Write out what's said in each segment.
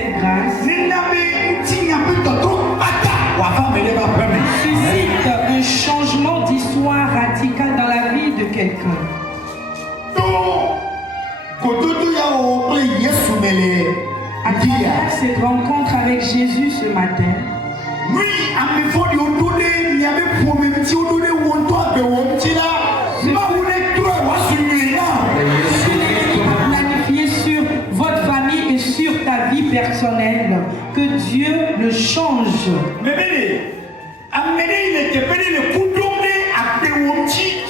cette grâce suscite un changement d'histoire radical dans la vie de quelqu'un. À travers cette rencontre avec Jésus ce matin, planifier sur votre famille et sur ta vie personnelle, que Dieu le change.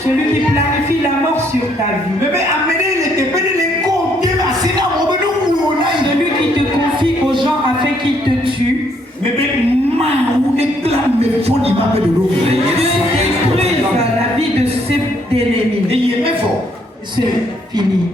Celui qui planifie la mort sur ta vie. Celui qui te confie aux gens afin qu'ils te tuent. Dieu détruise la vie de ses ennemis. C'est fini.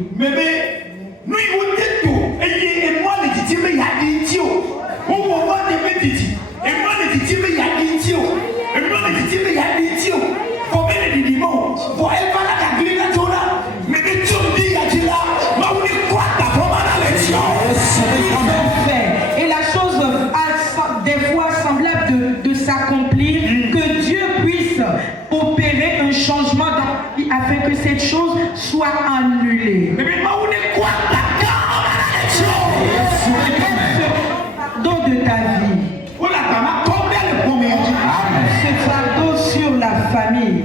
Et la chose a des fois semblable de s'accomplir, que Dieu puisse opérer un changement dans la vie afin que cette chose soit annulée. Pardon de ta vie. Ce fardeau sur la famille.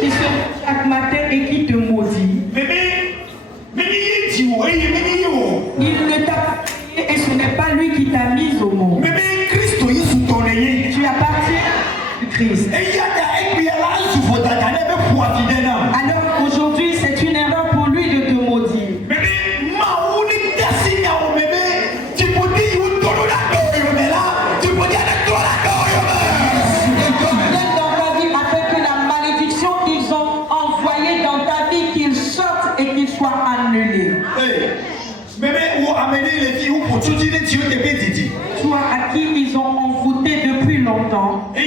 Qui se chaque matin et qui te maudit. Il ne t'a pas et ce n'est pas lui qui t'a mis au monde. Tu appartiens à Christ. Alors aujourd'hui, c'est une erreur pour lui de te maudire. Dans ta vie, afin que la malédiction qu'ils ont envoyée dans ta vie, qu'il sorte et qu'il soit annulé. Toi à qui ils ont envoûté depuis longtemps. Qui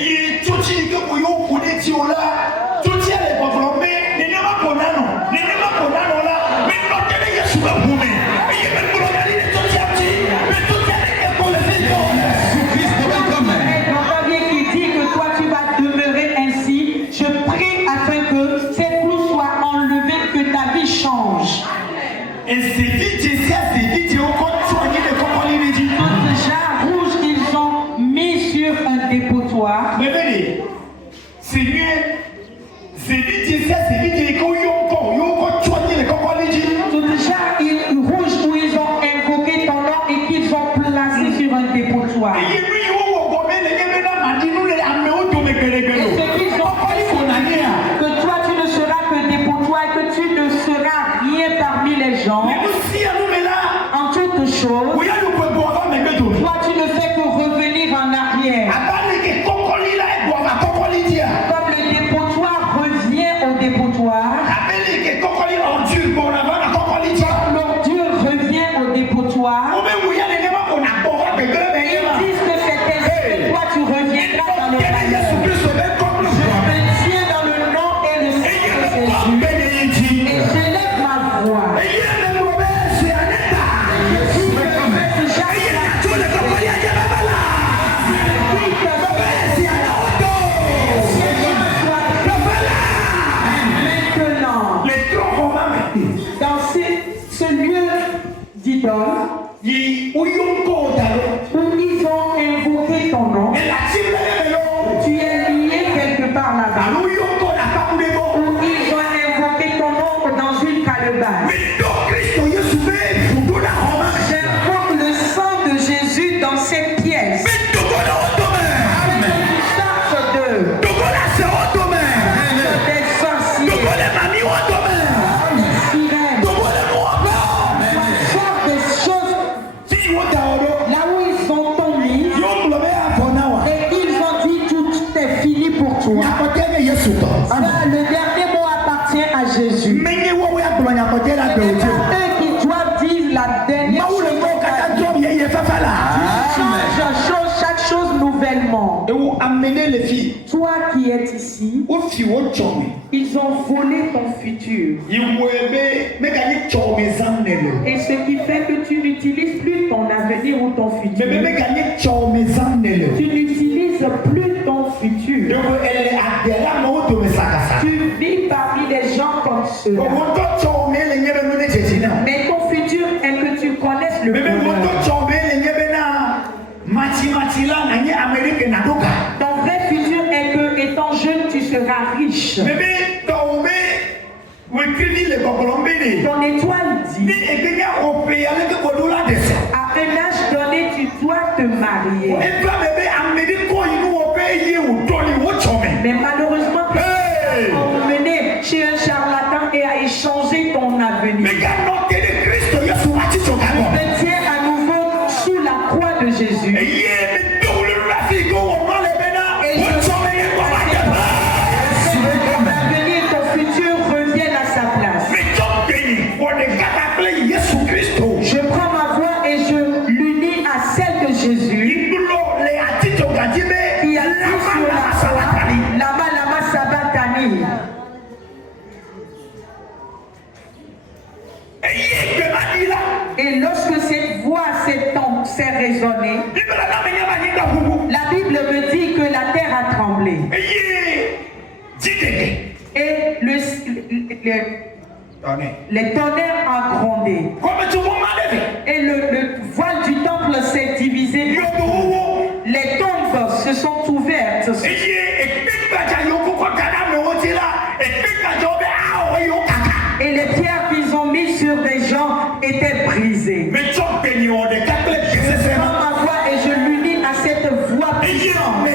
dit que toi tu vas demeurer ainsi, je prie afin que ces clous soient enlevés, que ta vie change. Rouge qu'ils ont mis sur un dépotoir. Tout déjà rouge où ils ont invoqué ton nom et qu'ils ont placé sur un dépotoir. Et ce qu'ils ont fait, que toi tu ne seras que dépotoir et que tu ne seras rien parmi les gens. En toute chose, toi tu ne fais que revenir en arrière. Comme le dépotoir revient au dépotoir, l'ordure revient au dépotoir. Ils disent que c'est ainsi que toi tu reviendras dans le royaume. Je me tiens dans le nom et le Seigneur Jésus et j'élève ma voix. Dans ce lieu d'idole où ils ont invoqué ton nom, tu es lié quelque part là-bas. Où ils ont invoqué ton nom dans une calebasse. J'invoque le sang de Jésus dans cette pièce. Alors, le dernier mot appartient à Jésus. C'est eux qui doivent dire la dernière chose. Chaque chose nouvellement. Toi qui es ici, Ils ont volé ton futur. Et ce qui fait que tu n'utilises plus ton avenir ou ton futur. Tu n'utilises plus ton futur. Tu vis parmi des gens comme ceux-là. Mais ton futur est que tu connaisses le bonheur. Ton vrai futur est que, étant jeune, tu seras riche. Ton étoile dit, à un âge donné, tu dois te marier. Mais malheureusement, tu es emmené chez un charlatan et a échangé ton avenir. Je tiens à nouveau sous la croix de Jésus. Je prends ma voix et je l'unis à celle de Jésus qui a dit sur la croix, Lama Lama Sabatani. Et lorsque cette voix s'est résonnée, la Bible me dit que la terre a tremblé. Et les tonnerres ont grondé. Et le voile du temple s'est divisé. Les tombes se sont ouvertes. Et les pierres qu'ils ont mises sur des gens étaient brisées. Je prends ma voix et je l'unis à cette voix puissante.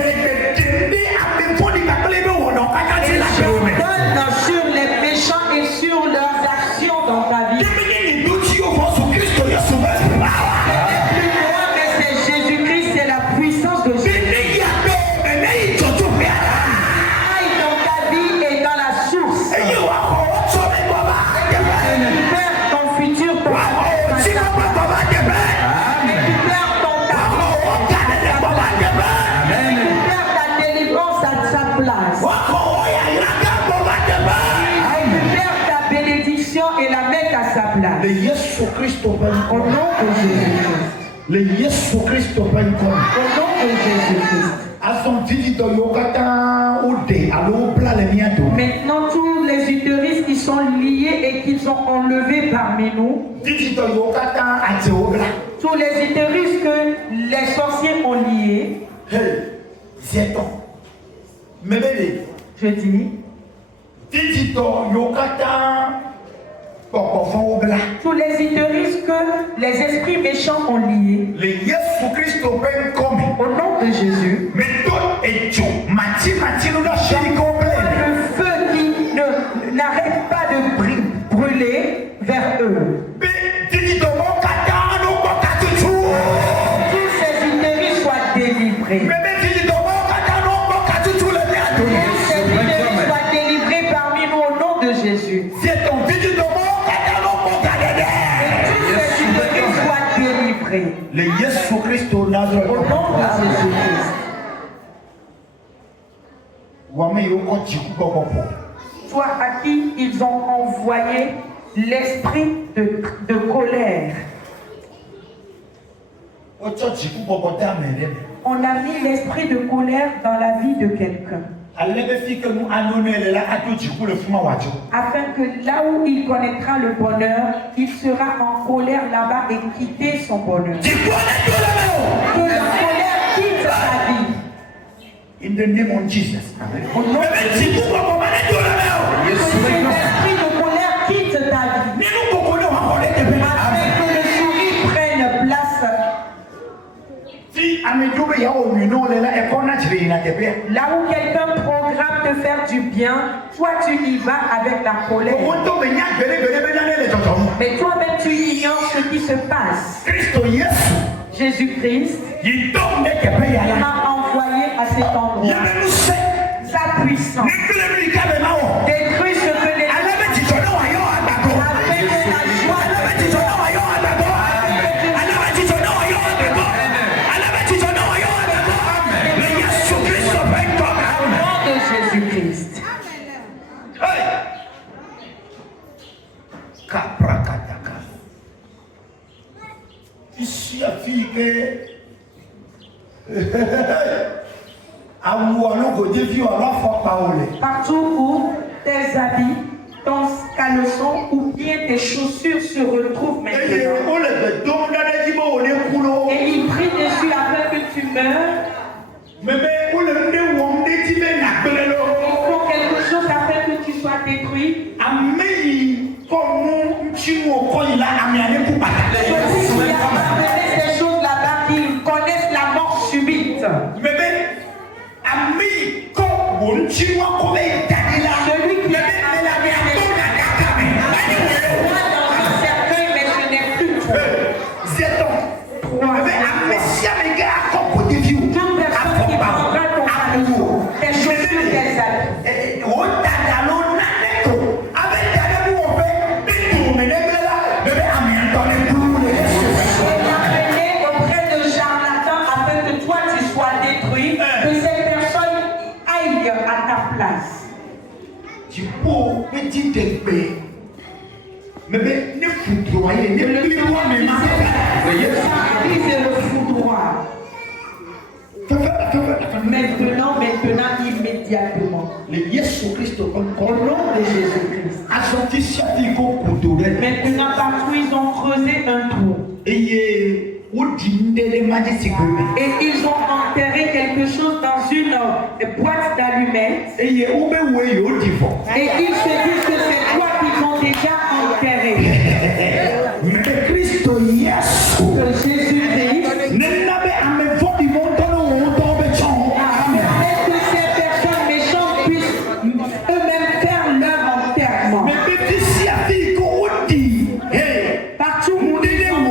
Et je donne sur les méchants et sur leurs actions dans ta vie. C'est Jésus-Christ, c'est la puissance de Jésus. Aille dans ta vie et dans la source. Tu perds ton futur, ton avenir. Tu perds ton talent. Tu perds ta délivrance à sa place. Tu perds ta bénédiction et la mettre à sa place. Au nom de Jésus-Christ. Le Yesu Christ Au nom de Jésus-Christ. Maintenant, tous les utérus qui sont liés et qui sont enlevés parmi nous, tous les utérus que les sorciers ont liés, je dis, tous les utérus que les esprits méchants ont liés, au nom de Jésus, le feu qui n'arrête pas de brûler vers eux. Tous ces utérus soient délivrés. Tous ces utérus soient délivrés parmi nous au nom de Jésus. Et tous ces utérus soient délivrés. Le Yesu Christ au Nazareth. Au nom de Jésus-Christ. Toi à qui ils ont envoyé l'esprit de colère. On a mis l'esprit de colère dans la vie de quelqu'un. Afin que là où il connaîtra le bonheur, il sera en colère là-bas et quitter son bonheur. Que la colère quitte sa vie. In the name of Jesus. Au nom de Jésus. Que l'esprit de colère quitte ta vie. Afin que le sourire prenne place. Là où quelqu'un programme de faire du bien, toi tu y vas avec la colère. Mais toi-même tu ignores ce qui se passe. Jésus-Christ, il m'a envoyé à cet endroit. Sa puissance détruit ce que les avec de la joie. Au nom de Jésus-Christ. fille que partout où tes habits, ton caleçon ou bien tes chaussures se retrouvent maintenant. Et il prie dessus afin que tu meurs. Il faut quelque chose afin que tu sois détruit. Celui qui a amené ces choses là-bas, ils connaissent la mort subite. Celui qui a amené dans un cercueil, mais ce n'est plus toi. Toute personne qui prendra ton caleçon, tes chaussures, tes habits. Mais ne foudroyer, ne plus loin, mais le foudroie. Maintenant, immédiatement. Le Yesu Christ Au nom de Jésus-Christ. Maintenant, partout ils ont creusé un trou. Et ils ont enterré quelque chose dans une boîte d'allumettes. Et ils se disent que c'est toi qu'ils ont déjà enterré. Mais Christ Yesu, que Jésus-Christ, que ces personnes méchantes puissent eux-mêmes faire leur enterrement. Partout où ils sont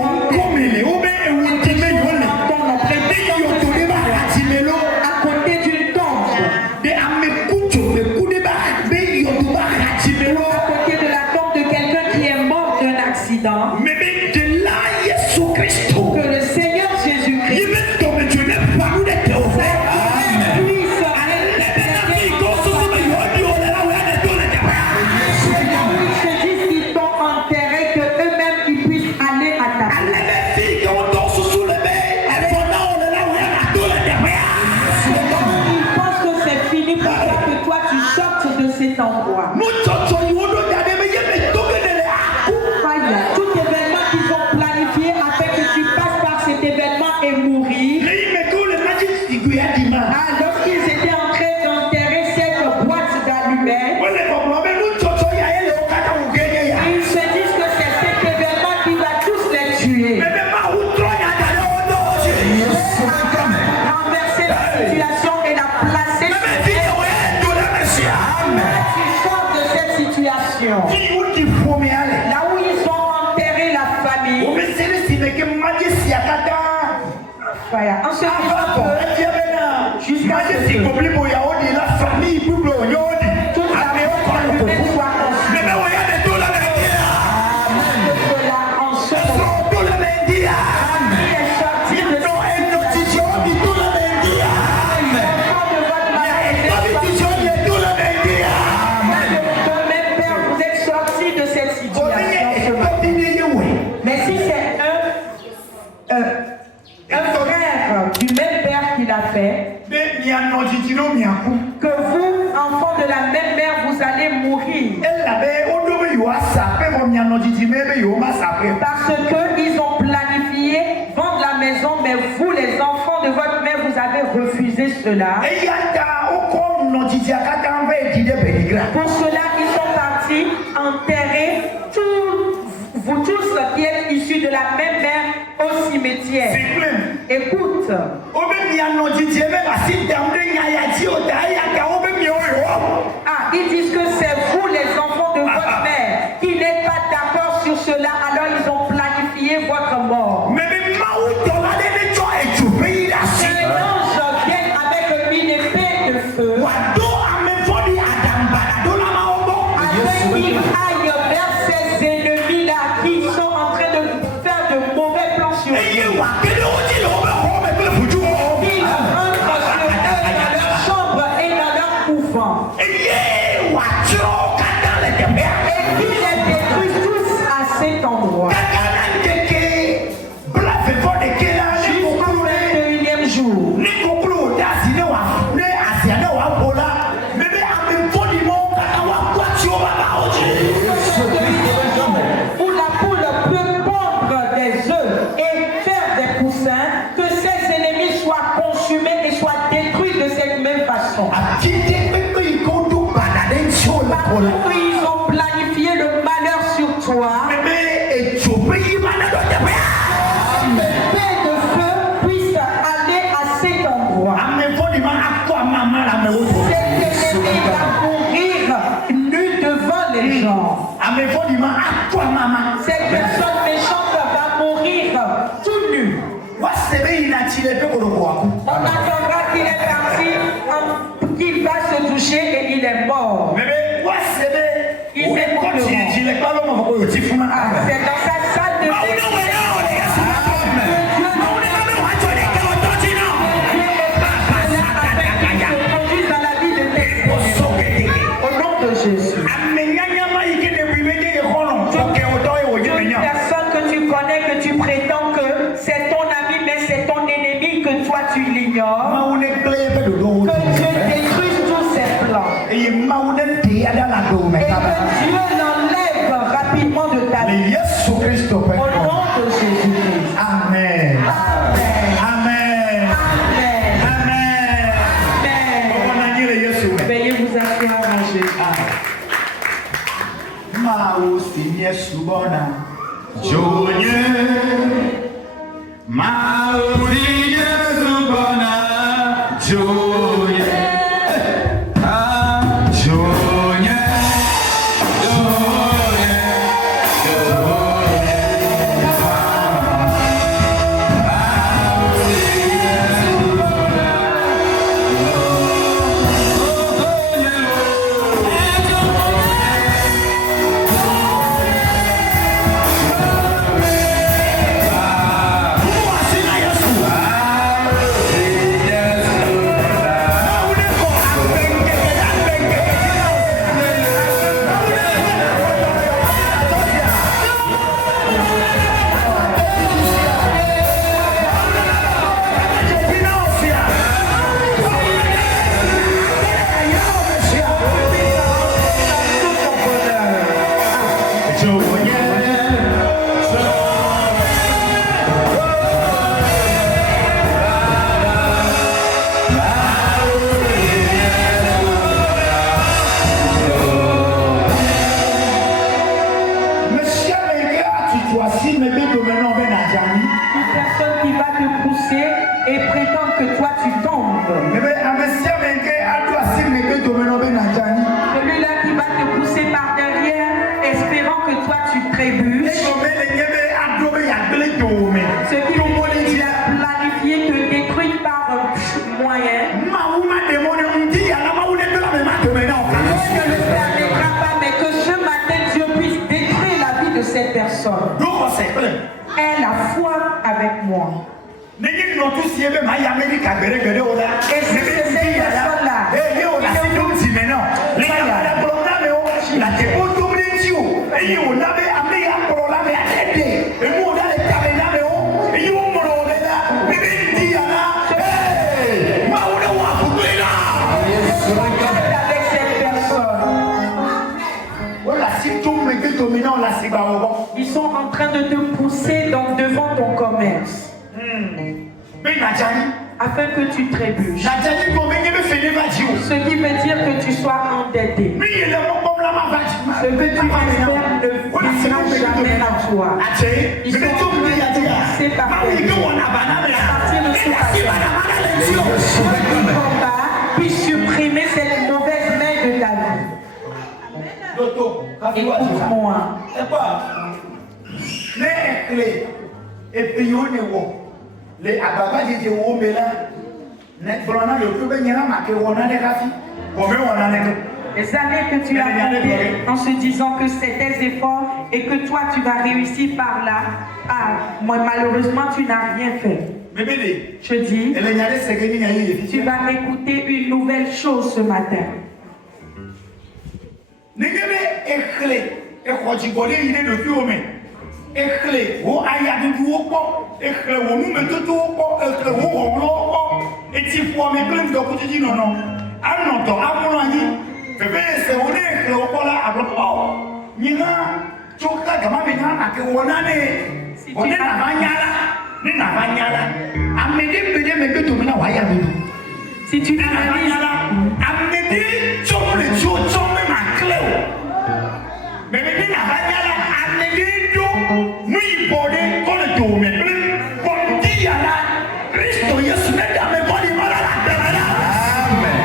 à côté d'une tombe, à côté de la tombe de quelqu'un qui est mort d'un accident, que le Seigneur Jésus-Christ endroit. Tout événement qu'ils ont planifié afin que tu passes par cet événement et mourir. Lorsqu'ils étaient en train d'enterrer cette boîte d'allumettes, ils se disent que c'est cet événement qui va tous les tuer. Renverser la situation et la placer sur situation. Là où ils ont enterré la famille. En ce moment, jusqu'à ce que toute la famille soit que vous, enfants de la même mère, vous allez mourir. Parce qu'ils ont planifié vendre la maison, mais vous, les enfants de votre mère, vous avez refusé cela. Pour cela, ils sont partis enterrer vous tous qui êtes issus de la même mère au cimetière. Écoute. Ils disent que c'est vous les enfants de votre mère qui n'êtes pas d'accord sur cela, alors ils ont planifié votre mort. Un ange vient avec une épée de feu afin qu'il aille vers ses ennemis-là qui sont en train de faire de mauvais plans sur lui. Et qui les détruisent tous à cet endroit. Aie la foi avec moi. Et si ces personnes-là, ils sont en train de te pousser devant ton commerce. Afin que tu trébuches. Ce qui veut dire que tu sois endetté. Ce que tu espères ne viendra jamais à toi. Ils sont en train de te pousser par terre. À partir de ce combat, puis supprimer cette mauvaise main de ta vie. Écoute-moi. Les ababa di te wo mela net brona le plus bien marqué wona de rafi comme on a les années que tu as comptées en se disant que c'est tes efforts et que toi tu vas réussir par là, moi malheureusement tu n'as rien fait. Je dis, tu vas écouter une nouvelle chose ce matin. Ekle wo ayadudu wo kpɔ ekle wo numetoto wo kpɔ ekle wo wɔwlɔ wo kpɔ eti fɔ mi kple ŋdɔkutiti nɔnɔ anɔtɔ amlɔ anyi fɛfɛ ese wo ne ekle wo kpɔ la ablɔ ɔ nyina tso ka gama mi nya ake wɔ nane o ne nava nya la ame de pe de me pe to mi na wa ayadudu si tu nava nya la ame de tso le tso tso me ma kle o me me de nava nya la ame de do. Nous bordé comme le tourment. Bon dia là, Christo Yesu ne dame body mala la bela. Amen.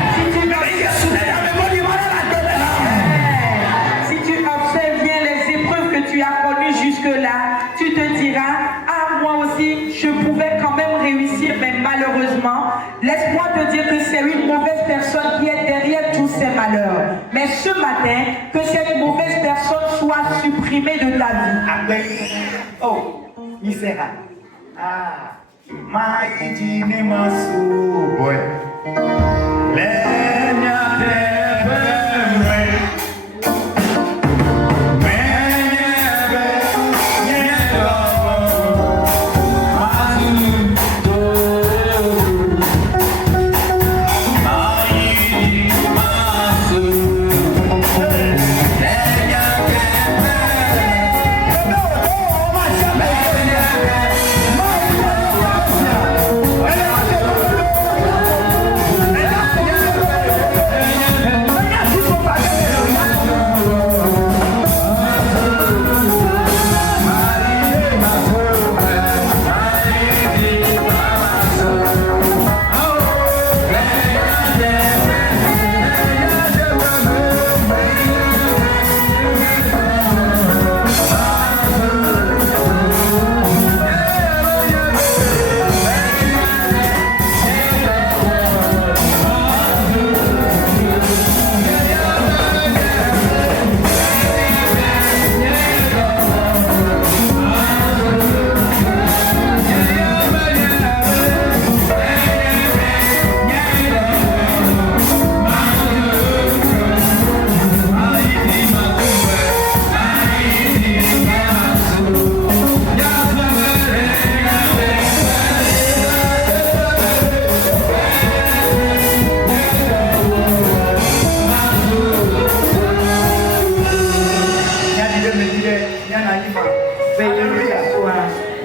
Si tu observes bien les épreuves que tu as connues jusque-là, tu te diras, moi aussi, je pouvais quand même réussir, mais malheureusement, laisse-moi te dire que c'est une mauvaise personne qui est derrière tous ces malheurs. Mais ce matin, que cette mauvaise personne soit supprimée de ta vie. Oh, Misera. Ma idine masu boy. Lenya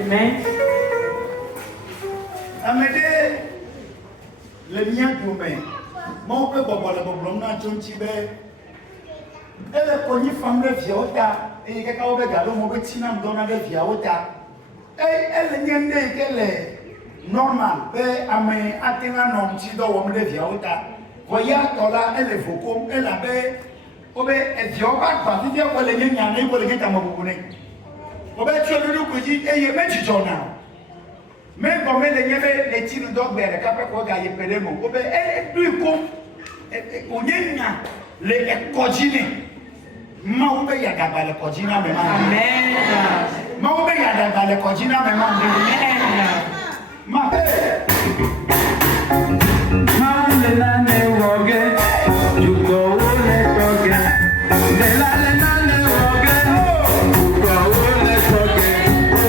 Amen. Amédée, le mien pour moi. Mon peuple, le n'a pas elle est connue femme de Viota. Et quelqu'un a regardé mon petit nom dans la Viota. Elle est normale. Elle a atteint un nom qui doit avoir de Viota. Voyez, elle est faucon. Elle avait. Elle dit, on va pas dire que les gens n'ont pas les gens qui ont tu as le dit, et il met du journal. Même comme les tirs d'or, elle est payée. Elle est plus con. On est les codinés. Maoube yadaba le kodina me mande. Amen. Maoube yadaba le kodina me mande. Amen. Ma mande na ne woge, juko le toge. De la le na ne woge, juko le toge. O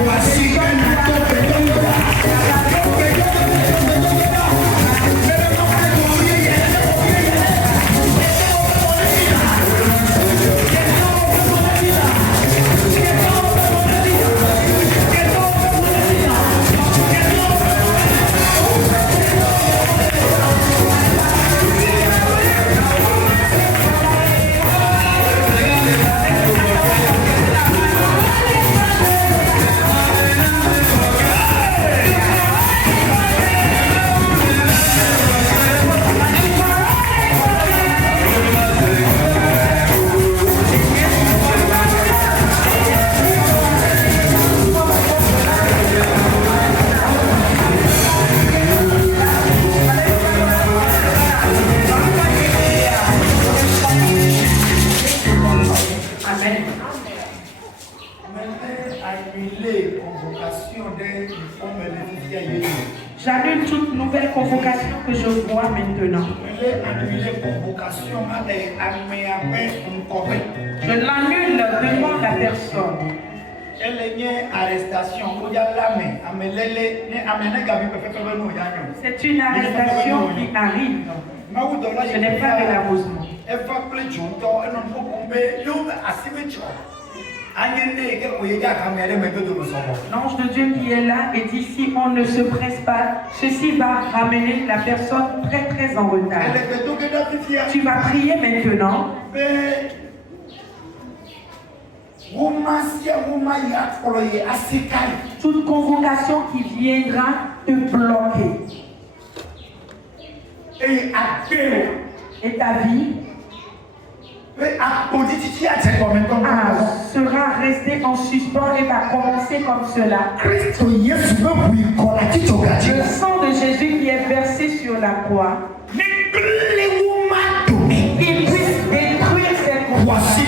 masi. J'annule toute nouvelle convocation que je vois maintenant. Je l'annule devant la personne. C'est une arrestation qui arrive. Ce n'est pas malheureusement. L'ange de Dieu qui est là et dit si on ne se presse pas, ceci va ramener la personne très très en retard. Tu vas prier maintenant. Toute convocation qui viendra te bloquer. Et ta vie sera restée en suspens et va commencer comme cela. Le sang de Jésus qui est versé sur la croix, il puisse détruire cette convocation.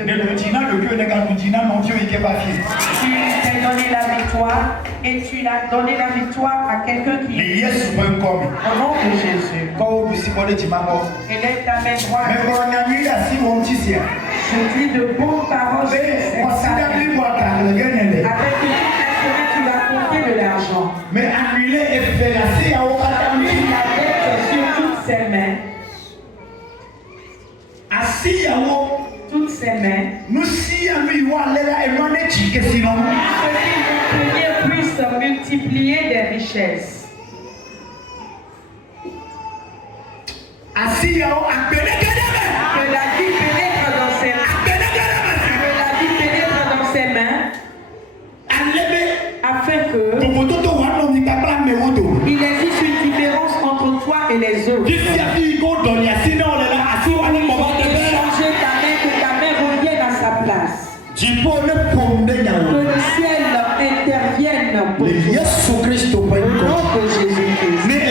Tu t'es donné la victoire et tu l'as donné la victoire à quelqu'un qui est au nom de Jésus. Elle est ta main droite. Je dis de bonnes paroles avec une tu vas compter de l'argent. Mais annuler et faire la sur toutes ses mains. Toutes ses mains. Nous si à lui ou à l'air et non est que sinon. Que Dieu puisse multiplier des richesses. Assis à que la vie pénètre dans ses mains. Que la vie pénètre dans ses mains. Afin que il existe une différence entre toi et les autres. Que ta main revienne à sa place. Que le ciel intervienne pour toi. Au nom de Jésus-Christ. Amen.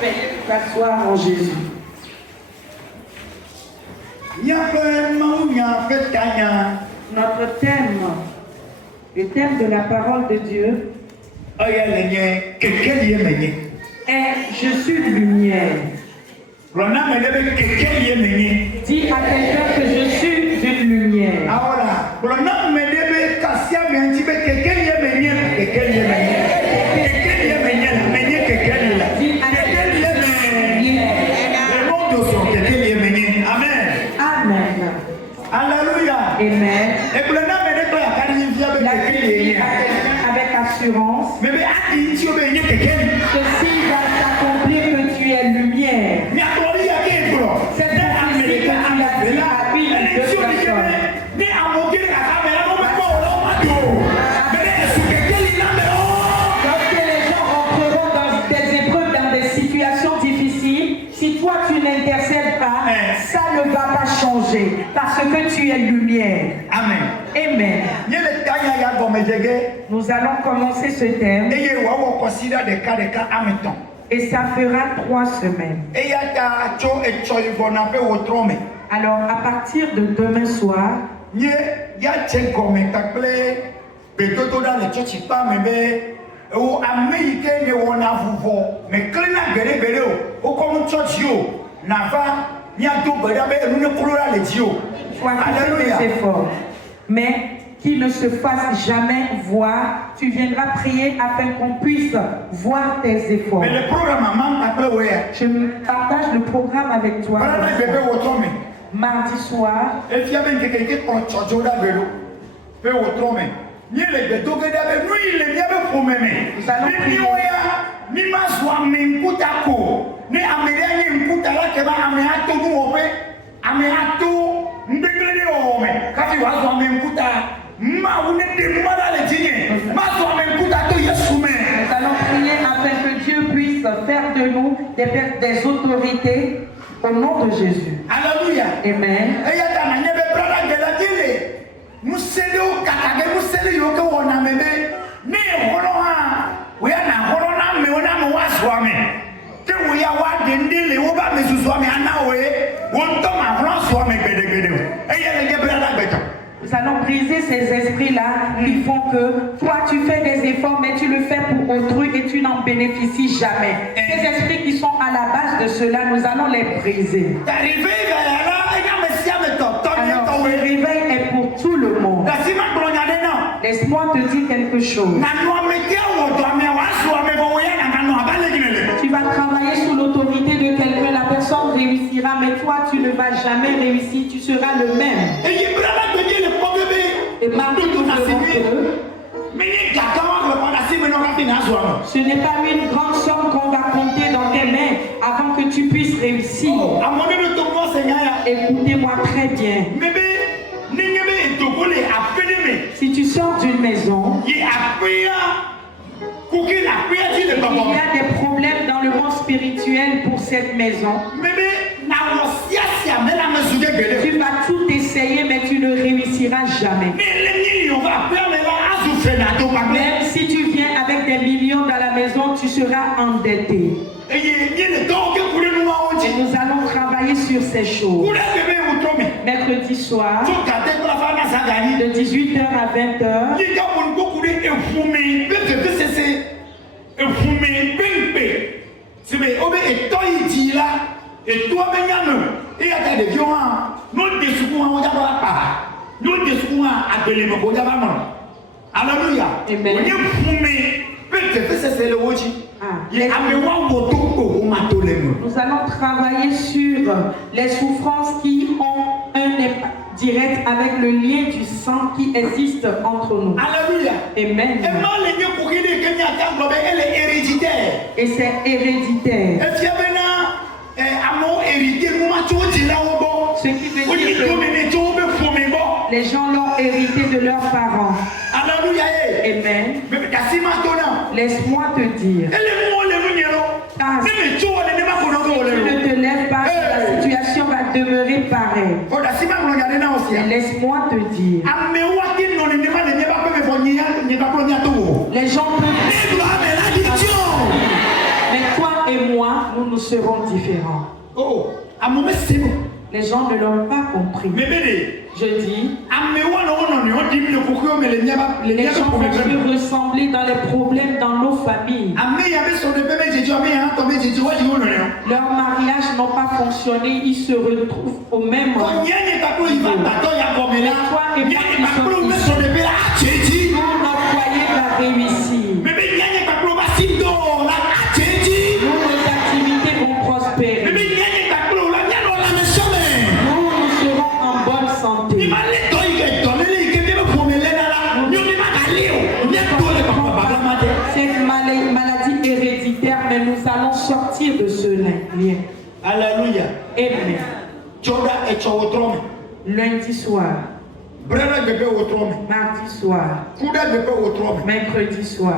Veuillez vous asseoir en Jésus. Notre thème, le thème de la parole de Dieu est je suis lumière. Dis à quelqu'un que je suis une lumière. Alléluia. Amen. Et pour le nom de Dieu, avec assurance. Ceci va s'accomplir que tu es lumière. C'est ainsi que tu l'as dit à une de personnes. Lorsque les gens entreront dans des épreuves, dans des situations difficiles, si toi tu n'intercèdes pas, ça ne va pas changer parce que tu es lumière. Amen. Amen. Nous allons commencer ce thème. Et ça fera 3 semaines. Alors à partir de demain soir, des efforts, mais qui ne se fasse jamais voir. Tu viendras prier afin qu'on puisse voir tes efforts. Mais le programme, je partage le programme avec toi. Mardi soir, nous allons prier afin que Dieu puisse faire de nous des autorités au nom de Jésus. Alléluia. Amen. Nous allons briser ces esprits-là qui font que toi tu fais des efforts mais tu le fais pour autrui et tu n'en bénéficies jamais. Ces esprits qui sont à la base de cela, nous allons les briser. Alors, le réveil est pour tout le monde. Laisse-moi te dire quelque chose. Tu vas travailler sous l'autorité de quelqu'un, la personne réussira, mais toi tu ne vas jamais réussir, tu seras le même. Et mardi, nous verrons que ce n'est pas une grande somme qu'on va compter dans tes mains avant que tu puisses réussir. Écoutez-moi très bien. Si tu sors d'une maison, il y a des problèmes dans le monde spirituel pour cette maison. Tu vas tout essayer, mais tu ne réussiras jamais. Même si tu viens avec des des millions dans la maison, tu seras endetté. Et nous allons travailler sur ces choses. Mercredi soir, de 18h à 20h, Alléluia. Amen. Nous allons travailler sur les souffrances qui ont un impact direct avec le lien du sang qui existe entre nous. Alléluia. Amen. Et c'est héréditaire. Ce qui veut dire que les gens l'ont hérité de leurs parents. Alléluia. Amen. Laisse-moi te dire. Car si tu ne te lèves pas, la situation va demeurer pareille. Laisse-moi te dire. Les gens peuvent... Mais toi et moi, nous serons différents. Les gens ne l'ont pas compris. Je dis, les gens vont se ressembler dans les problèmes dans nos familles. Leur mariage n'a pas fonctionné, ils se retrouvent au même niveau. Toi et moi qui sommes ici, notre foyer va réussir. Nos activités vont prospérer. Nous serons en bonne santé. Cette maladie héréditaire, mais nous allons sortir de ce lien. Alléluia. Amen. Lundi soir, mardi soir, mercredi soir.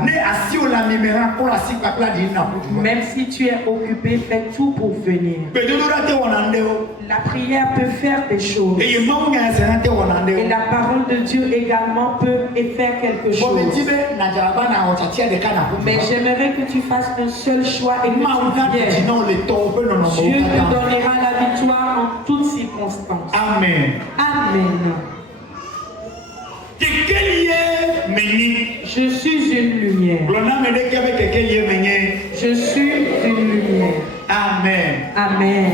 Même si tu es occupé, fais tout pour venir. La prière peut faire des choses. Et la parole de Dieu également peut faire quelque chose. Mais j'aimerais que tu fasses un seul choix et que tu viennes. Dieu te donnera la victoire en toutes circonstances. Amen. Amen. Je suis une lumière. Je suis une lumière. Amen. Amen.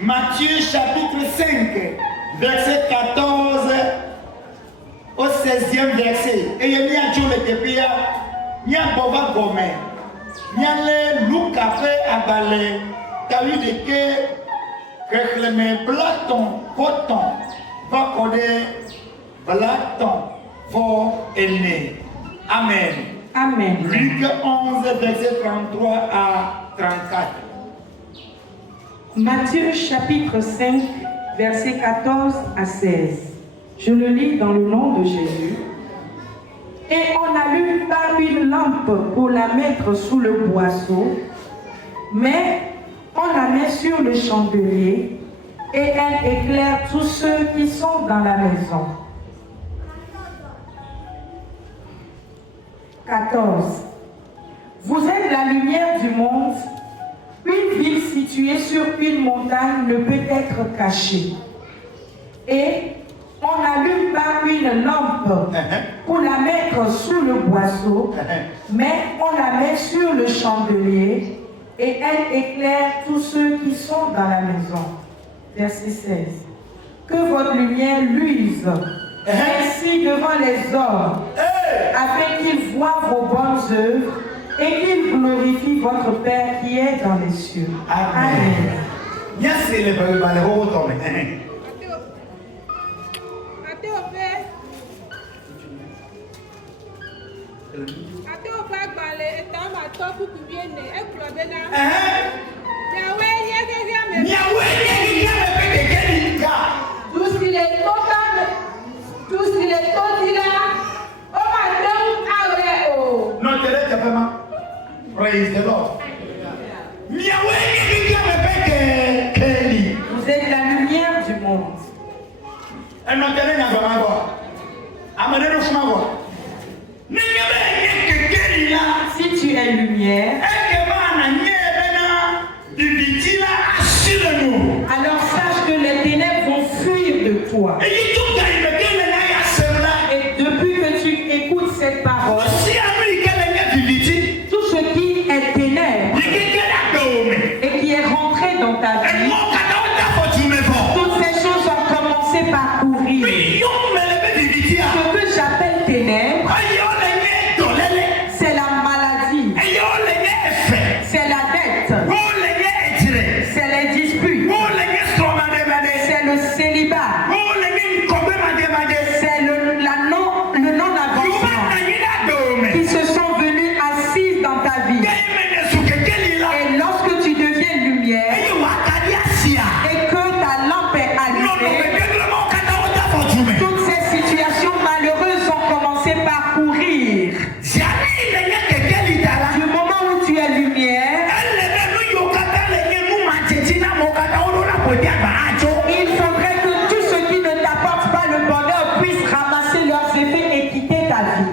Matthieu chapitre 5, verset 14 au 16e verset. Et il y a Dieu le Tépia, il y a Bova Gomé, il y a le Loucafé à Balé, t'as vu de que le Platon, Poton, va connaître Platon, fort aîné. Amen. Amen. Luc 11, verset 33 à 34. Matthieu chapitre 5, verset 14 à 16. Je le lis dans le nom de Jésus. Et on n'allume pas une lampe pour la mettre sous le boisseau, mais on la met sur le chandelier et elle éclaire tous ceux qui sont dans la maison. 14. Vous êtes la lumière du monde. Une ville située sur une montagne ne peut être cachée. Et on n'allume pas une lampe pour la mettre sous le boisseau, mais on la met sur le chandelier et elle éclaire tous ceux qui sont dans la maison. Verset 16. Que votre lumière luise ainsi devant les hommes, afin qu'ils voient vos bonnes œuvres et qu'ils glorifient votre Père qui est dans les cieux. Amen. Praise the Lord. Vous êt la lumière du monde. Si tu es lumière, alors sache que les ténèbres vont fuir de toi. Et depuis que tu écoutes cette parole, tout ce qui est ténèbres et qui est rentré dans ta vie, toutes ces choses ont commencé par courir. Ce que j'appelle ténèbres, c'est la maladie, c'est la dette, c'est les disputes, c'est le célibat, c'est le non-avancement qui se sont venus assises dans ta vie. Et lorsque tu deviens lumière et que ta lampe est allumée, toutes ces situations malheureuses ont commencé par courir. Du moment où tu es lumière, il faudrait que tout ce qui ne t'apporte pas le bonheur puisse ramasser leurs effets et quitter ta vie.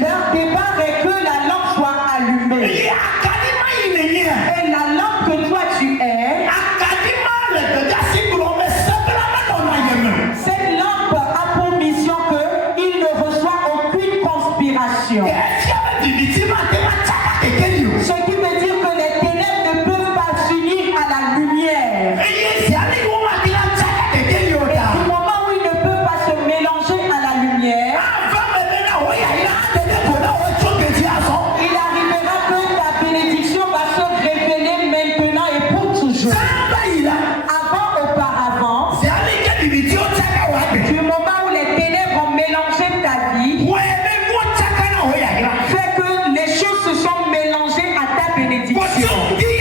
Leur départ est que la lampe soit allumée. Et la lampe que toi tu es, cette lampe a pour mission qu'il ne reçoit aucune conspiration. Ce qui veut dire que les ténèbres ne peuvent pas s'unir à la lumière. Et du moment où ils ne peuvent pas se mélanger à la lumière, il arrivera que ta bénédiction va se révéler maintenant et pour toujours. Auparavant, du moment où les ténèbres ont mélangé ta vie, fait que les choses se sont mélangées à ta bénédiction. Et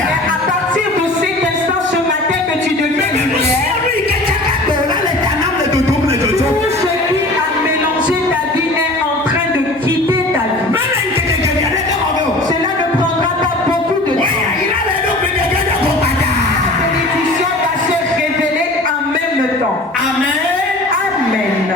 à partir de cet instant, ce matin que tu deviens lumière, tout ce qui a mélangé ta vie est en train de quitter ta vie. Cela ne prendra pas beaucoup de temps. La bénédiction va se révéler en même temps. Amen. Amen.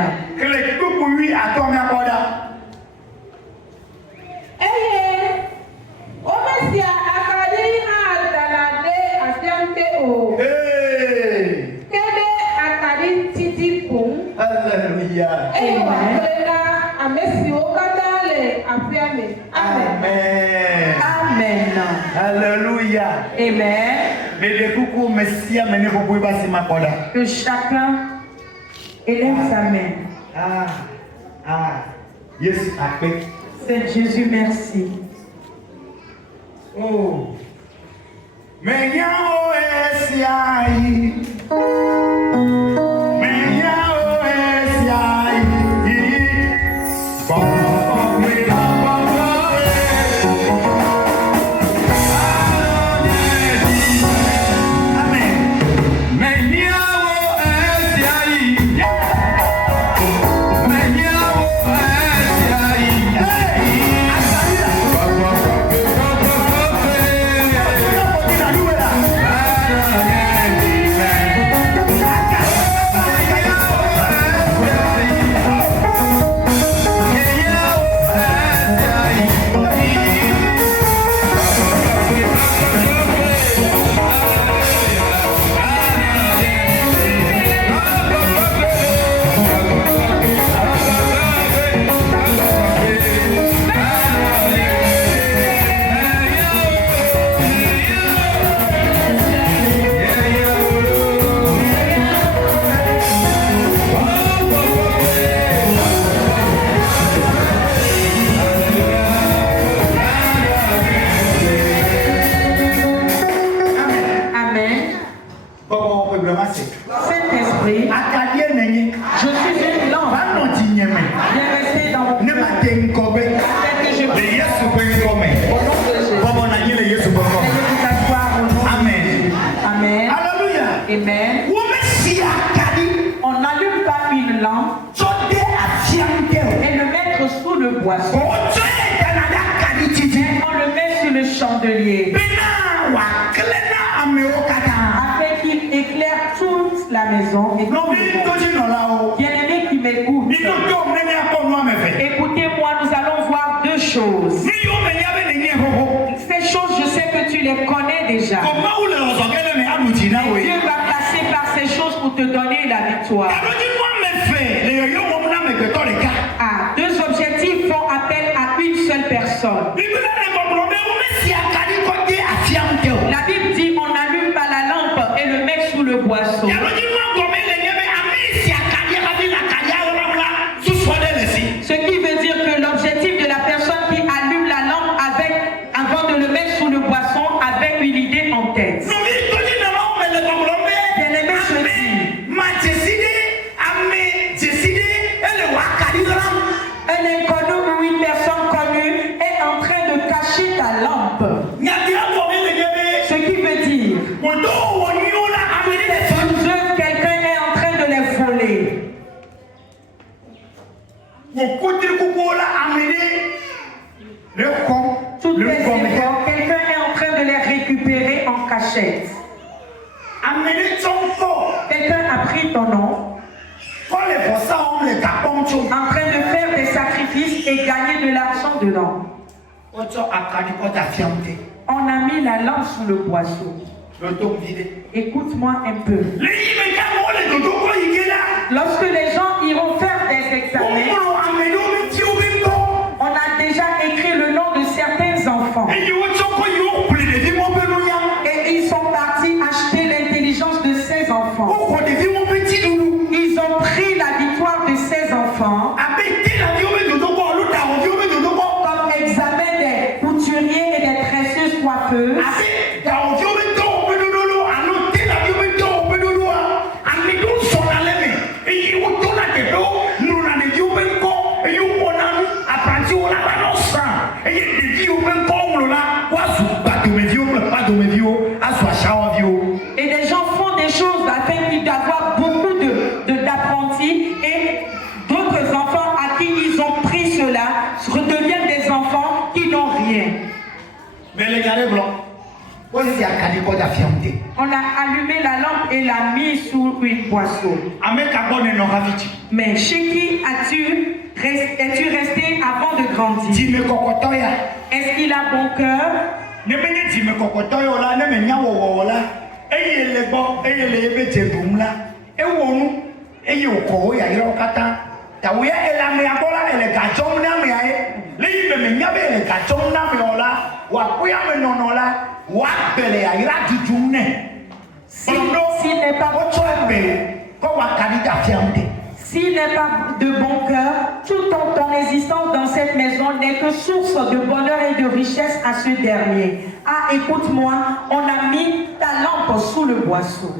Hallelujah. Amen. Amen. Alléluia. Amen. Que chacun élève sa main. Yes, C'est Jésus, merci. Oh. Menyao esiai. Menyao esiai. Amen. Menyao esiai. Menyao esiai. Saint-Esprit, je suis une lampe. Viens rester dans mon cœur. Amen. Amen. Alléluia. Amen. On n'allume pas une lampe et le mettre sous le boisseau. chandelier afin qu'il éclaire toute la maison. Et bien-aimé qui m'écoute, écoutez-moi, nous allons voir deux choses. Ces choses, je sais que tu les connais déjà. Dieu va passer par ces choses pour te donner la victoire. Deux objectifs font appel à une seule personne. La Bible dit on n'allume pas la lampe et le met sous le boisseau. Ce qui veut dire que l'objectif de la personne qui allume la lampe avant de le mettre sous le boisson avec une idée en tête. Bien-aimé, je dis, un inconnu ou une personne connue est en train de cacher ta lampe. Ce qui veut dire que quelqu'un est en train de les voler. Toutes les efforts, quelqu'un est en train de les récupérer en cachette. Quelqu'un a pris ton nom en train de faire des sacrifices et gagner de l'argent dedans. On a mis la lampe sous le boisseau. Écoute-moi un peu. Lorsque les gens iront faire des examens, on a déjà écrit le nom de certains enfants. Et ils sont partis acheter l'intelligence de ces enfants. Ils ont pris la victoire de ces enfants comme examen des couturiers et des tresseuses coiffeuses. Et des gens font des choses afin d'avoir beaucoup d'apprentis et d'autres enfants à qui ils ont pris cela redeviennent des enfants qui n'ont rien. On a allumé la lampe et l'a mis sous une boisseau. Mais chez qui es-tu resté avant de grandir? Est-ce qu'il a bon cœur? S'il n'est pas de bon cœur, toute ton existence dans cette maison n'est que source de bonheur et de richesse à ce dernier. Ah, écoute-moi, on a mis ta lampe sous le boisseau.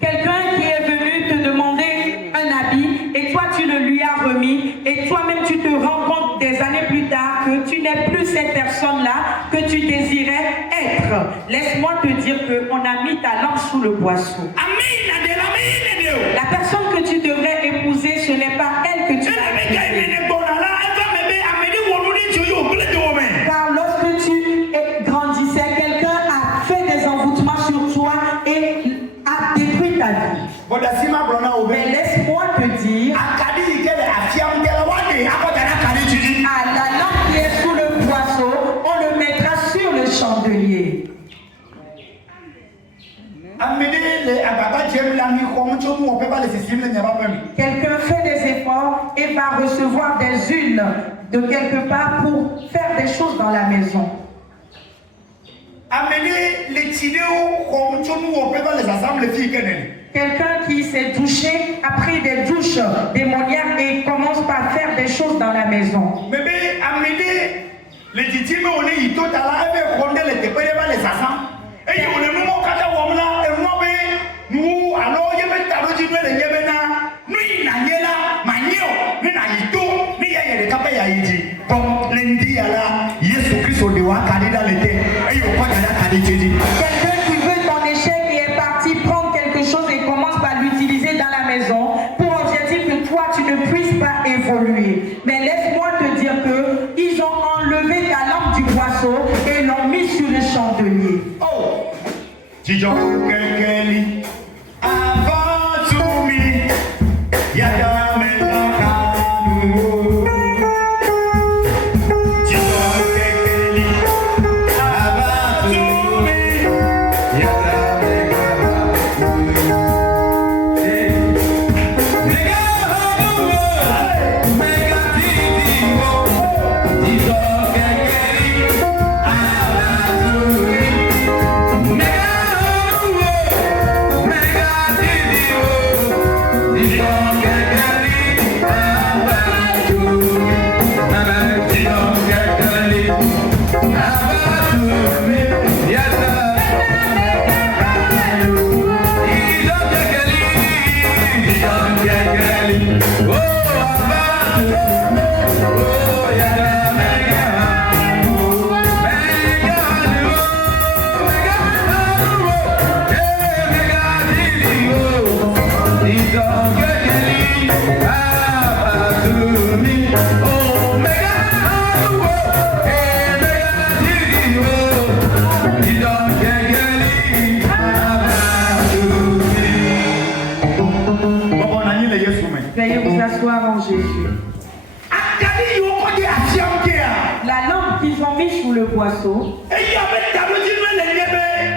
Quelqu'un qui est venu te demander un habit et toi tu le lui as remis et toi-même tu te rends compte des années plus tard que tu n'es plus cette personne-là que tu désirais être. Laisse-moi te dire qu'on a mis ta lampe sous le boisseau. La personne que tu devrais épouser, ce n'est pas elle que tu as épousée. Car lorsque tu grandissais, quelqu'un a fait des envoûtements sur toi et a détruit ta vie. Mais laisse-moi te dire, la lampe qui est sous le boisseau, on le mettra sur le chandelier. Quelqu'un fait des efforts et va recevoir des huiles de quelque part pour faire des choses dans la maison. Quelqu'un qui s'est douché, a pris des douches démoniaques et commence par faire des choses dans la maison. Quelqu'un qui veut ton échec et est parti prendre quelque chose et commence par l'utiliser dans la maison pour objectif que toi tu ne puisses pas évoluer. Mais laisse-moi te dire que ils ont enlevé ta lampe du boisseau et l'ont mis sur le chandelier. Oh, Jijo Kekeli, avant tout mi, yada me Veuillez vous asseoir en Jésus. La lampe qu'ils ont mise sous le boisseau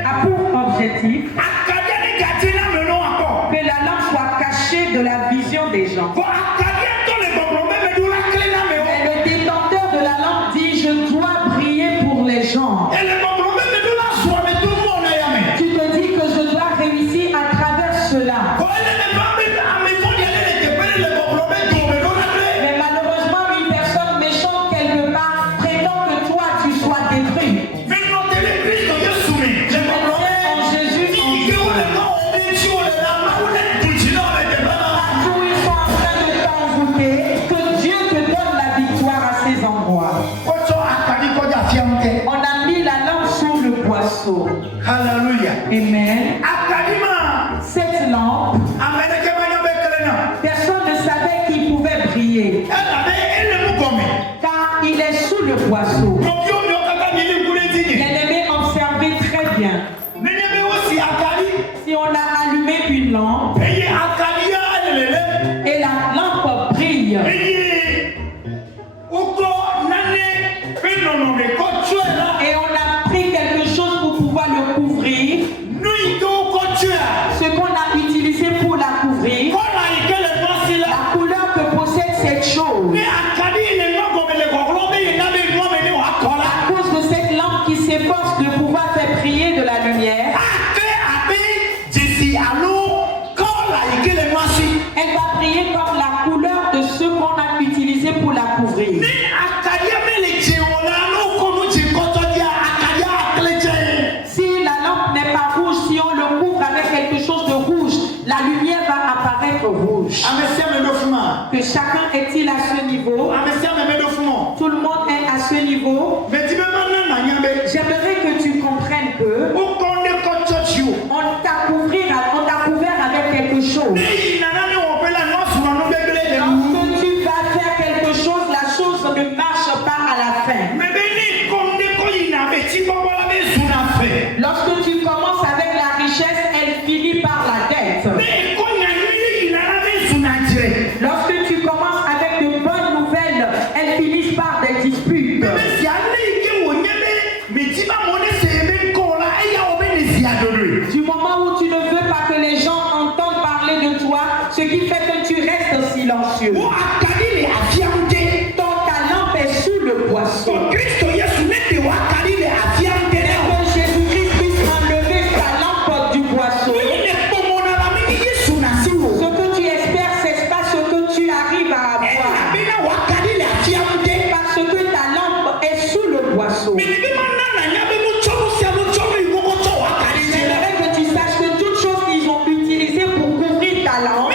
a pour objectif que la lampe soit cachée de la vision des gens. Et le détenteur de la lampe dit: je dois briller pour les gens. Tu te dis que je dois réussir à travers cela. Mais malheureusement, une personne méchante quelque part prétend que toi tu sois détruit. Je me crois en Jésus. Partout ils sont en train de t'envoûter, que Dieu te donne la victoire à ces endroits. On a mis la lampe sous le boisseau. Alléluia. Amen. Cette lampe, personne ne savait qu'il pouvait briller, car il est sous le boisseau. Bien-aimé, observez très bien. Si on a allumé une lampe et la lampe brille, et on a pris quelque chose pour pouvoir le couvrir, ce qu'on a utilisé pour la couvrir, la couleur que possède cette chose, à cause de cette lampe qui s'efforce de pouvoir faire briller de la lumière, elle va briller comme la couleur de ce qu'on a utilisé pour la couvrir. Si la lampe n'est pas rouge, si on le couvre avec quelque chose de rouge, la lumière va apparaître rouge. Que chacun est-il à ce niveau? Tout le monde est à ce niveau. J'aimerais que tu comprennes que on t'a couvert avec quelque chose. Lorsque tu vas faire quelque chose, la chose ne marche pas à la fin. Lorsque tu commences avec la richesse, elle finit par la dette. Lorsque tu commences avec de bonnes nouvelles, elles finissent par des disputes. Du moment où tu ne veux pas que les gens entendent parler de toi, ce qui fait que tu restes silencieux. Ton talent est sous le boisseau. Jésus-Christ puisse enlever sa lampe du boisseau. Ce que tu espères, c'est pas ce que tu arrives à avoir. Parce que ta lampe est sous le boisseau. J'aimerais que tu saches que toutes choses qu'ils ont utilisées pour couvrir ta lampe,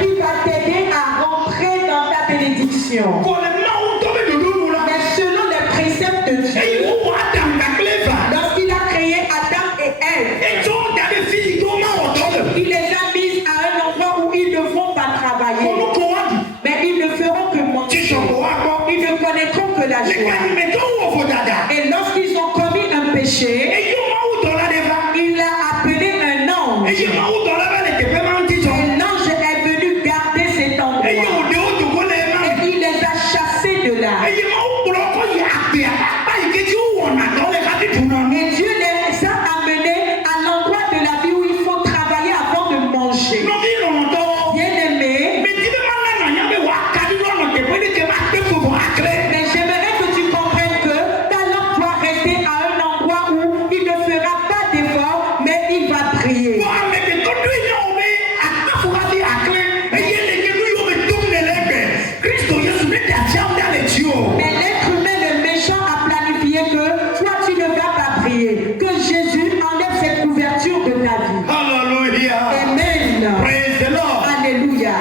qui va t'aider à rentrer dans ta bénédiction. Mais selon les préceptes de Dieu, lorsqu'il a créé Adam et Ève, il les a mis à un endroit où ils ne vont pas travailler. Mais ils ne feront que manger. Ils ne connaîtront que la joie. Et lorsqu'ils ont commis un péché, il a appelé un ange. Et l'ange est venu garder cet endroit. Et il les a chassés de là. Et Dieu les a amenés à l'endroit de la vie où il faut travailler avant de manger. Bien-aimé, mais j'aimerais que tu comprennes que ta lampe doit rester à un endroit où il ne fera pas d'effort, mais il va prier. Mais l'être humain, le méchant, a planifié que toi tu ne vas pas prier, que Jésus enlève cette couverture de ta vie. Amen. Alléluia.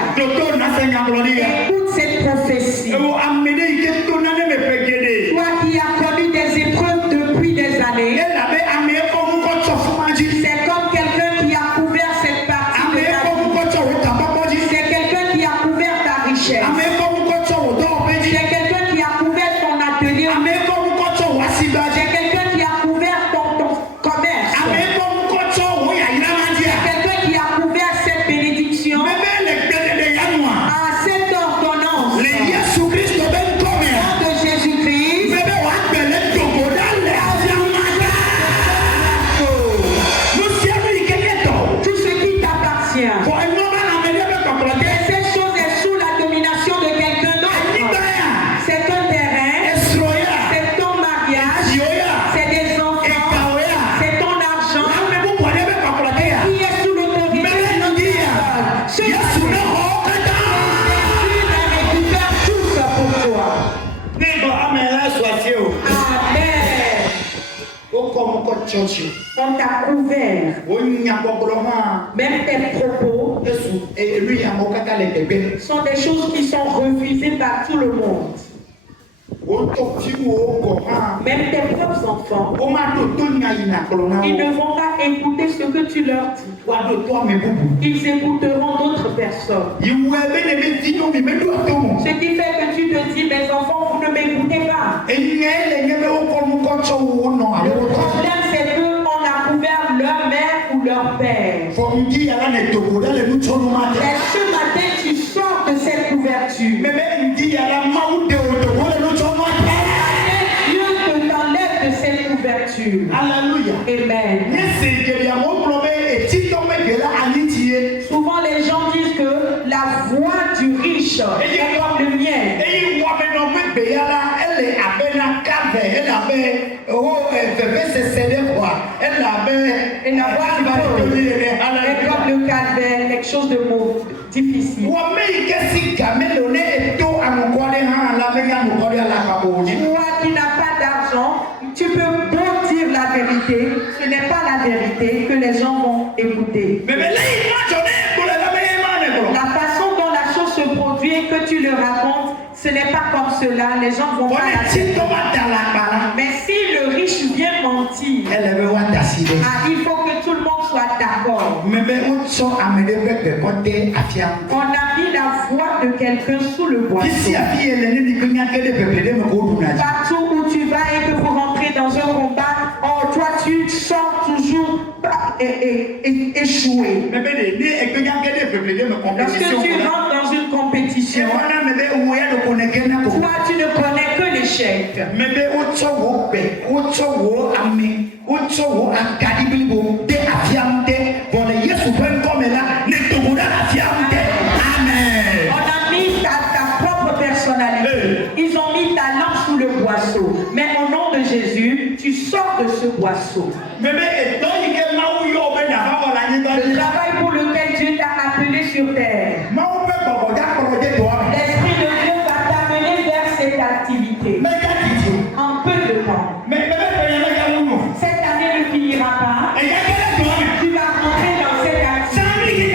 Écoute cette prophétie. Toi qui as connu des épreuves depuis des années, c'est comme quelqu'un qui a couvert cette partie de ta vie. C'est quelqu'un qui a couvert ta richesse. C'est quelqu'un qui a couvert ton atelier. C'est quelqu'un qui a couvert ton commerce. C'est quelqu'un qui a couvert cette bénédiction. À cette ordonnance. Au nom de Jésus-Christ. Tout ce qui t'appartient. Et cette chose est sous la domination de quelqu'un d'autre. C'est un terrain. C'est ton mariage. C'est des enfants. C'est ton argent. Qui est sous l'autorité de personne. Ce Jésus récupère tout ça pour toi. Amen. On t'a couvert. Même tes propos sont des choses qui sont refusées par tout le monde. Même tes propres enfants, ils ne vont pas écouter ce que tu leur dis. Ils écouteront d'autres personnes. Ce qui fait que tu te dis, mes enfants, vous ne m'écoutez pas. Le problème, c'est qu'on a couvert leur mère ou leur père. Et ce matin, tu sors de cette couverture. Dieu te t'enlève de cette couverture. Alléluia. Amen. Souvent les gens disent que la voix du riche est comme le miel. Et la voix du pauvre est comme le calvaire, quelque chose de difficile. Toi qui n'as pas d'argent, tu peux beau dire la vérité, ce n'est pas la vérité que les gens vont écouter. La façon dont la chose se produit et que tu le racontes, ce n'est pas comme cela, les gens vont pas l'accepter. Mais si le riche vient mentir, il faut que tout le monde soit d'accord. On a mis la voix de quelqu'un sous le boisseau. Partout où tu vas et que vous rentrez dans un combat, oh, toi tu sors toujours échoué. Lorsque tu rentres dans une compétition, toi tu ne connais que l'échec. On a mis ta propre personnalité. Ils ont mis ta lampe sous le boisseau. Mais au nom de Jésus, tu sors de ce boisseau. Le travail pour lequel Dieu t'a appelé sur terre. L'Esprit de Dieu va t'amener vers cette activité. En peu de temps. Cette année ne finira pas. Tu vas rentrer dans cette activité.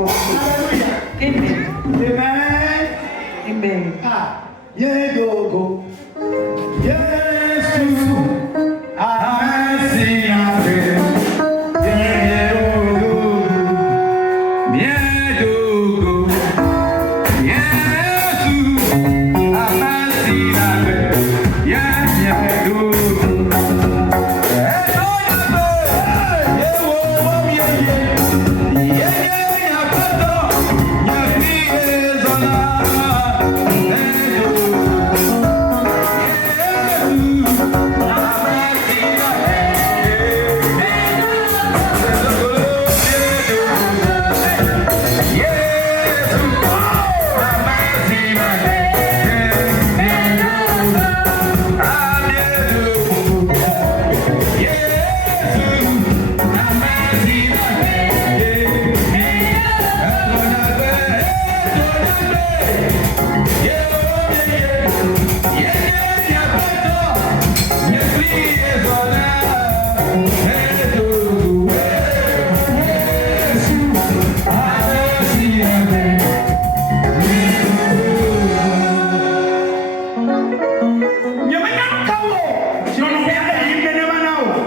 morceau. Alléluia. Amen. Amen. Amen. Ah, Yedogo. Yes,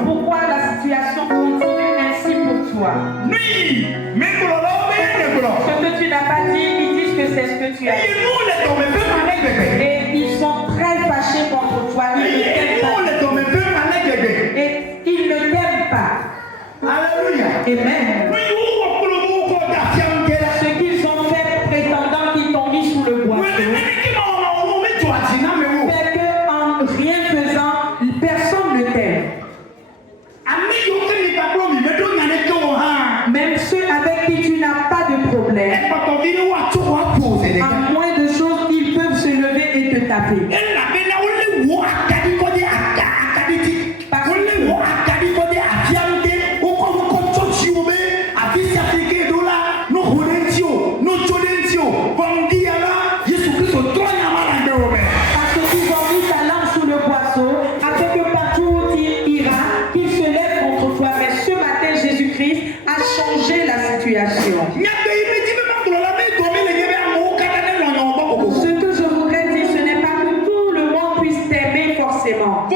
Pourquoi la situation continue ainsi pour toi? Ce que tu n'as pas dit, ils disent que c'est ce que tu as dit. Et ils sont très fâchés contre toi. Et ils ne t'aiment pas. Alléluia. Amen. Ce qu'ils ont fait prétendant qu'ils t'ont mis sous le bois. C'est qu'en rien faisant, personne ne t'aime. Même ceux avec qui tu n'as pas de problème, en moins de choses, ils peuvent se lever et te taper. Parce qu'ils ont mis ta langue sous le boisseau, afin que partout où il ira, qu'il se lève contre toi. Mais ce matin, Jésus-Christ a changé la situation. Ce que je voudrais dire, ce n'est pas que tout le monde puisse t'aimer forcément.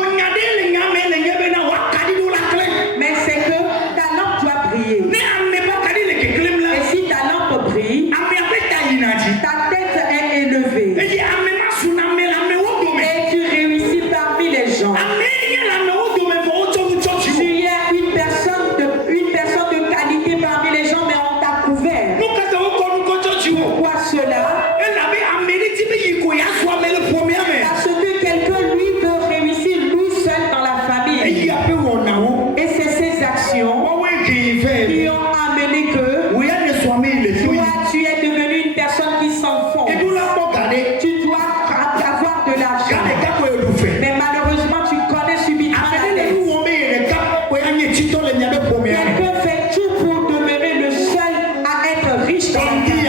Mais c'est que ta lampe doit briller. Et si ta lampe brille, ta tête est élevée. Et tu réussis parmi les gens. Tu es une personne de qualité parmi les gens, mais on t'a couvert. Pourquoi cela? Parce que quelqu'un, lui, veut réussir lui seul dans la famille. Et c'est ces actions qui ont amené que toi, tu es devenu une personne qui s'enfonce. Tu dois avoir de l'argent. Mais malheureusement, tu connais subitement la dette. Quelqu'un fait tout pour demeurer le seul à être riche dans la vie.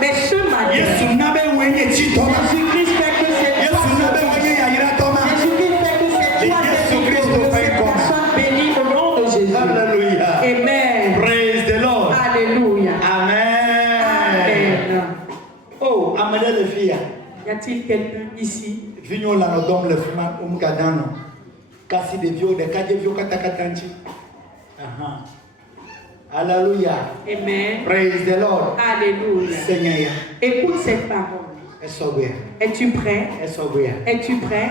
Mais ce matin, Jésus-Christ fait que c'est toi. Jésus-Christ fait que c'est toi cette personne bénie au nom de Jésus. Alléluia. Amen. Praise the Lord. Alléluia. Amen. Amen. Oh, amen les filles. Y a-t-il quelqu'un ici? Vignon la nodom le fuma gadano. Kasi de vieux de kade vieux katakatanchi. Alléluia. Amen. Praise the Lord. Alléluia. Seigneur. Écoute cette parole. Es-tu prêt? Es-tu prêt?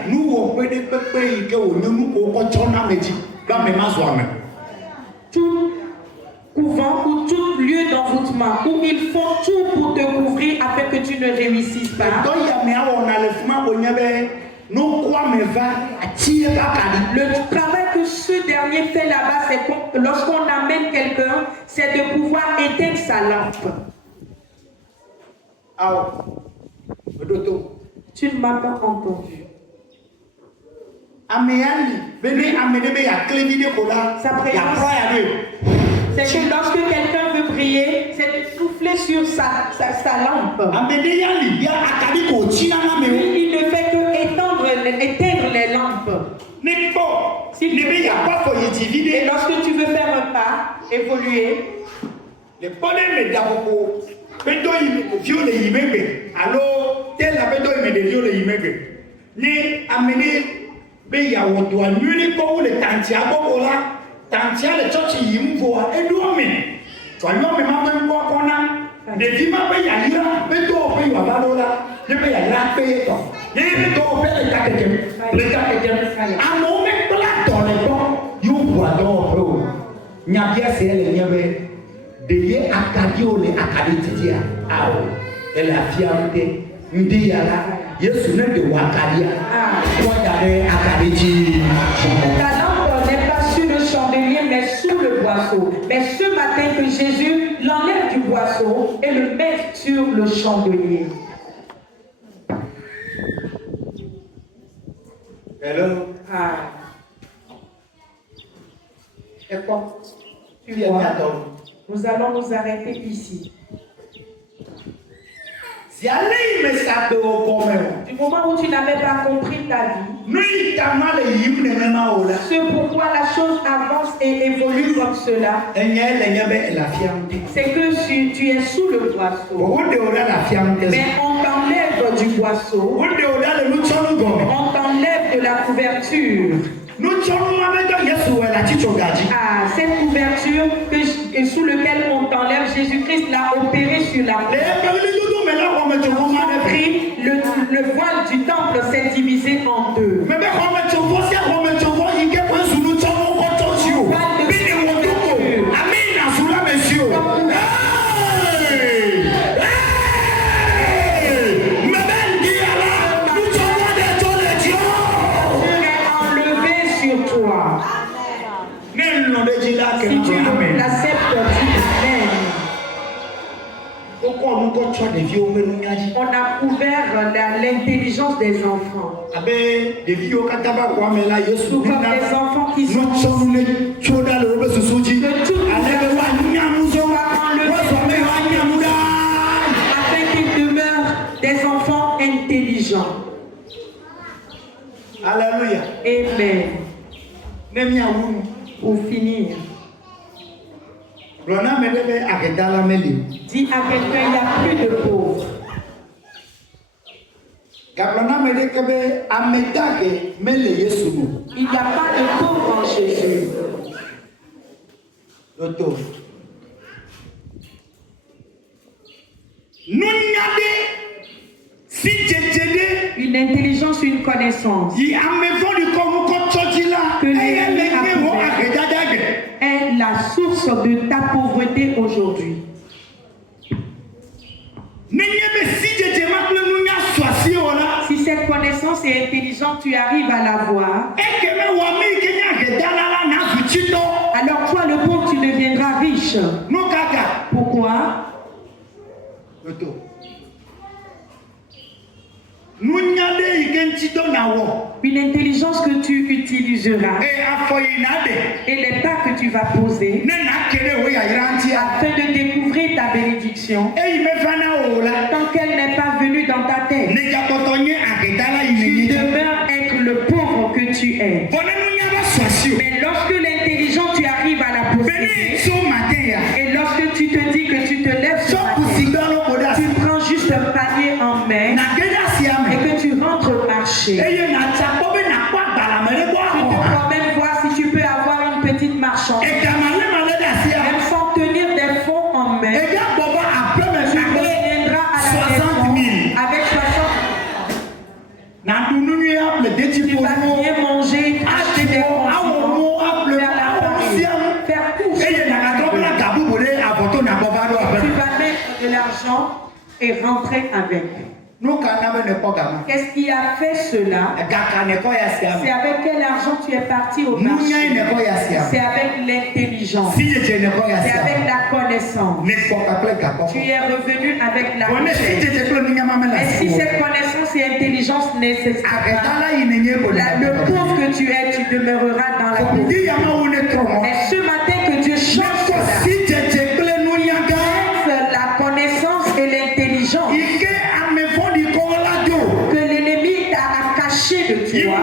Tout couvent ou tout lieu d'envoûtement où ils font tout pour te couvrir afin que tu ne réussisses pas. Le travail que ce dernier fait là-bas, c'est lorsqu'on amène quelqu'un, c'est de pouvoir éteindre sa lampe. Tu ne m'as pas entendu. C'est que lorsque quelqu'un veut prier, c'est de souffler sur sa lampe. Il ne fait que éteindre les lampes. Et lorsque tu veux faire un pas, évoluer, Les problèmes d'abord, pédo viole immédiat. Alors, tel la pédo immédiat viole immédiat. Ni amené, ben ya wodoa nuni ko le tantia bokola, tantia le chochi yimvoa eduome. Soyons même en quoi qu'on a. Les dimanches ben ya ira, pédo ben ya valola, ne ben ya ira payer ton. Ne pédo ben ya kaketem. À moment là dans les temps, you bois donc bro. Nyabia c'est le nyabe. Deye akadio le akadititia awo elle a fianté ndiala yesu ne de wakadia toi d'aller akaditi la lampe n'est pas sur le chandelier mais sous le boisseau. Mais ce matin que Jésus l'enlève du boisseau et le met sur le chandelier. Hello. Et quoi? Tu vois? Nous allons nous arrêter ici. Du moment où tu n'avais pas compris ta vie, c'est pourquoi la chose avance et évolue comme cela. C'est que tu es sous le boisseau. Mais on t'enlève du boisseau. On t'enlève de la couverture. Cette couverture sous laquelle on t'enlève, Jésus-Christ l'a opéré sur la croix. Le voile du temple s'est divisé en deux. Si tu l'acceptes, dis Amen. On a couvert l'intelligence des enfants. Tout comme les enfants qui sont afin qu'ils demeurent des enfants intelligents. Alléluia. Amen. Pour finir, dis à quelqu'un, il n'y a plus de pauvres. Il n'y a pas de pauvres en Jésus. Une intelligence, une connaissance que est la source de ta pauvreté aujourd'hui. Si cette connaissance est intelligente, tu arrives à la voir. Alors toi, le pauvre, tu deviendras riche. Pourquoi? Une intelligence que tu utiliseras et les pas que tu vas poser afin de découvrir ta bénédiction tant qu'elle n'est pas venue dans ta tête. Tu demeures être le pauvre que tu es. Mais lorsque l'intelligence, tu arrives à la posséder et lorsque tu te dis que tu te lèves ce matin, tu prends juste un panier en main et que tu rentres marcher. Tu te promènes voir si tu peux avoir une petite marchandise. Même sans tenir des fonds en main, tu reviendras à la maison avec 60. Tu vas bien manger, acheter des condiments, faire la farine, faire coucher. Tu vas mettre de l'argent et rentrer avec. Qu'est-ce qui a fait cela? C'est avec quel argent tu es parti au marché? C'est avec l'intelligence. C'est avec la connaissance. Tu es revenu avec la richesse. Et si cette connaissance et intelligence nécessaire, le pauvre que tu es, tu demeureras dans la pauvreté. Mais ce matin que Dieu change cela, la connaissance et l'intelligence que l'ennemi t'a caché de toi,